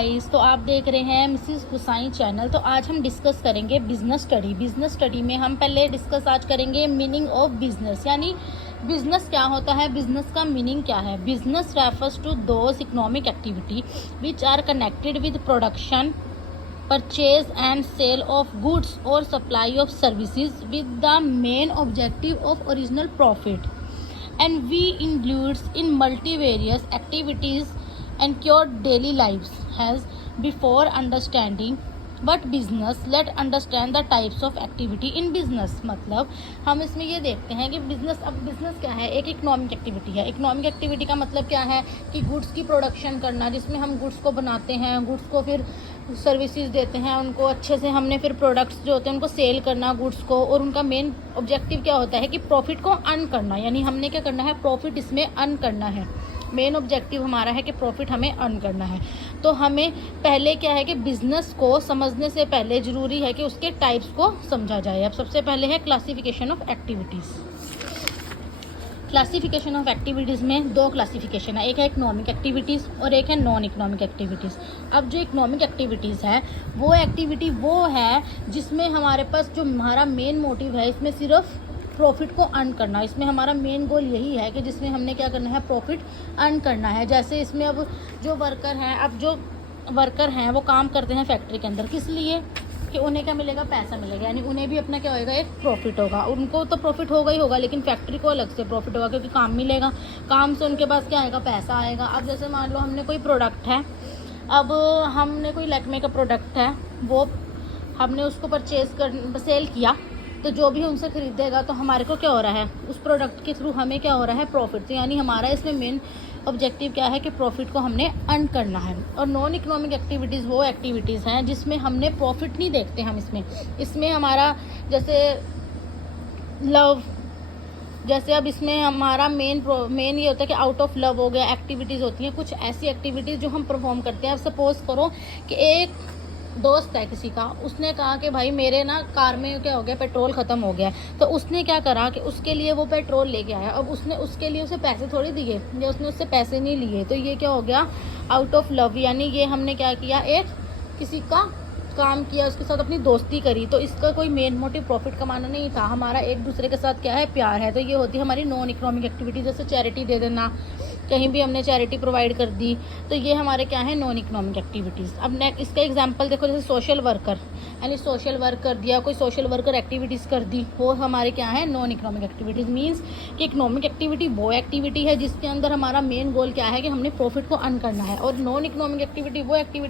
Guys, तो आप देख रहे हैं मिसिस हुसैन चैनल। तो आज हम डिस्कस करेंगे बिजनेस स्टडी। बिजनेस स्टडी में हम पहले डिस्कस आज करेंगे मीनिंग ऑफ बिजनेस, यानी बिजनेस क्या होता है, बिजनेस का मीनिंग क्या है। Business refers to those economic activity which are connected with production, purchase and sale of goods or supply of services with the main objective of original profit, and we includes in multivarious activities and your daily lives has before understanding what business, let understand the types of activity in business। मतलब हम इसमें ये देखते हैं कि business, अब business क्या है, एक इकोनॉमिक एक्टिविटी है। इकोनॉमिक एक्टिविटी का मतलब क्या है कि गुड्स की प्रोडक्शन करना, जिसमें हम गुड्स को बनाते हैं, गुड्स को फिर सर्विसेज देते हैं, उनको अच्छे से हमने फिर प्रोडक्ट्स जो होते हैं उनको सेल करना गुड्स को, और उनका मेन ऑब्जेक्टिव क्या होता है कि प्रॉफिट को अर्न करना, यानी हमने क्या करना है, प्रॉफिट इसमें अर्न करना है। मेन ऑब्जेक्टिव हमारा है कि प्रॉफिट हमें अर्न करना है। तो हमें पहले क्या है कि बिजनेस को समझने से पहले ज़रूरी है कि उसके टाइप्स को समझा जाए। अब सबसे पहले है classification of activities. Classification of activities में दो क्लासिफिकेशन है, एक है इकोनॉमिक एक्टिविटीज़ और एक है नॉन इकोनॉमिक एक्टिविटीज़। अब जो इकोनॉमिक एक्टिविटीज़ है वो एक्टिविटी वो है जिसमें हमारे पास जो हमारा मेन मोटिव है, इसमें सिर्फ प्रॉफिट को अर्न करना। इसमें हमारा मेन गोल यही है कि जिसमें हमने क्या करना है, प्रॉफिट अर्न करना है। जैसे इसमें अब जो वर्कर हैं, अब जो वर्कर हैं वो काम करते हैं फैक्ट्री के अंदर, किस लिए कि उन्हें क्या मिलेगा, पैसा मिलेगा, यानी उन्हें भी अपना क्या होगा, एक प्रॉफिट होगा। उनको तो प्रॉफिट होगा ही होगा, लेकिन फैक्ट्री को अलग से प्रॉफिट होगा क्योंकि काम मिलेगा, काम से उनके पास क्या आएगा, पैसा आएगा। अब जैसे मान लो हमने कोई प्रोडक्ट है, अब हमने कोई लैक्मे का प्रोडक्ट है, वो हमने उसको परचेज़ कर सेल किया, तो जो भी उनसे ख़रीदेगा तो हमारे को क्या हो रहा है, उस प्रोडक्ट के थ्रू हमें क्या हो रहा है, प्रॉफिट। तो यानी हमारा इसमें मेन ऑब्जेक्टिव क्या है कि प्रॉफिट को हमने अर्न करना है। और नॉन इकोनॉमिक एक्टिविटीज़ वो एक्टिविटीज़ हैं जिसमें हमने प्रॉफिट नहीं देखते हम इसमें हमारा जैसे लव, जैसे अब इसमें हमारा मेन ये होता है कि आउट ऑफ लव हो गया, एक्टिविटीज़ होती हैं कुछ ऐसी एक्टिविटीज़ जो हम परफॉर्म करते हैं। अब सपोज़ करो कि एक दोस्त है किसी का, उसने कहा कि भाई मेरे ना कार में क्या हो गया, पेट्रोल ख़त्म हो गया। तो उसने क्या करा कि उसके लिए वो पेट्रोल लेके आया। अब उसने उसके लिए उसे पैसे थोड़ी दिए, या उसने उससे पैसे नहीं लिए, तो ये क्या हो गया, आउट ऑफ लव, यानी ये हमने क्या किया, एक किसी का काम किया, उसके साथ अपनी दोस्ती करी। तो इसका कोई मेन मोटिव प्रॉफिट कमाना नहीं था, हमारा एक दूसरे के साथ क्या है, प्यार है। तो ये होती है हमारी नॉन इकोनॉमिक एक्टिविटी। जैसे चैरिटी दे देना, कहीं भी हमने चैरिटी प्रोवाइड कर दी, तो ये हमारे क्या है, नॉन इकोनॉमिक एक्टिविटीज़। अब नेक्स्ट इसका एग्जांपल देखो, जैसे सोशल वर्कर, यानी सोशल वर्क कर दिया, कोई सोशल वर्कर एक्टिविटीज़ कर दी, वो हमारे क्या है, नॉन इकोनॉमिक एक्टिविटीज़। मीन्स कि इकोनॉमिक एक्टिविटी वो एक्टिविटी है जिसके अंदर हमारा मेन गोल क्या है कि हमने प्रॉफिट को अर्न करना है, और नॉन इकोनॉमिक एक्टिविटी वो एक्टिविटी